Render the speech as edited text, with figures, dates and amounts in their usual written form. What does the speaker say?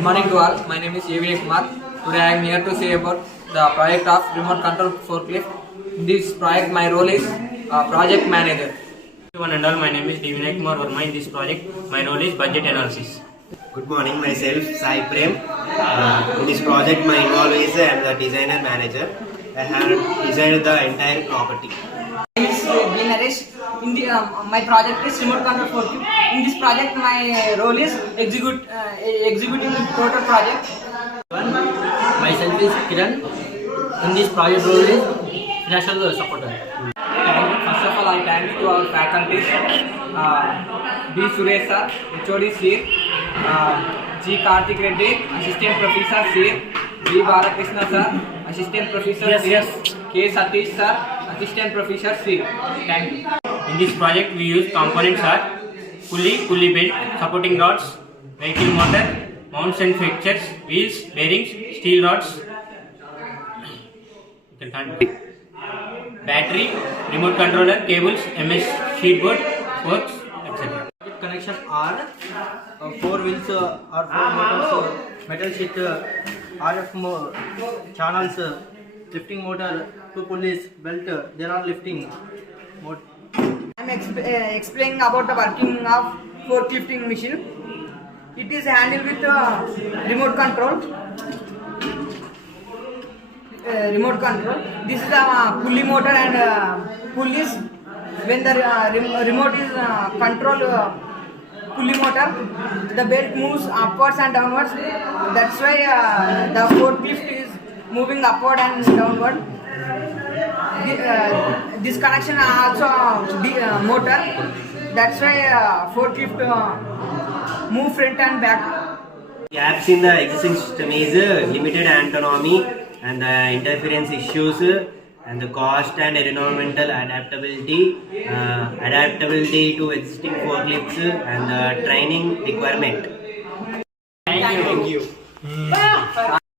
Good morning to all. My name is Avishkar. Today I am here to say about the project of remote control forklift. In this project, my role is project manager. Everyone and all, my name is Avishkar Verma. In this project, my role is budget analysis. Good morning, myself Sai Prem. In this project, my role is I am the designer manager. I have designed the entire property. My name is Naresh. In the my project is remote control forklift. In this project, my role is executing total project. Myself is Kiran. In this project role is financial supporter. First of all, I thank to our faculties, B. Suresh sir, HOD Ceer, G. Karthik Reddy, Assistant Professor Ceer, B. Balakrishna sir, Assistant Professor Ceer, K. Satish sir, Assistant Professor Ceer. Thank you. In this project, we use components are pulley belt, supporting rods, vehicle motor, mounts and fixtures, wheels, bearings, steel rods, battery, remote controller, cables, MS sheet board, forks, etc. Connection are 4 wheels or 4 motors, metal sheet, RF channels, lifting motor, 2 pulleys, belt, they are lifting. I am explaining about the working of forklifting machine. It is handled with remote control. This is the pulley motor and pulleys. When the remote is control pulley motor, the belt moves upwards and downwards. That's why the forklift is moving upward and downward. This connection also motor. That's why forklift move front and back. Gaps in the existing system is limited autonomy and the interference issues and the cost and environmental adaptability to existing forklifts and the training requirement. Thank you.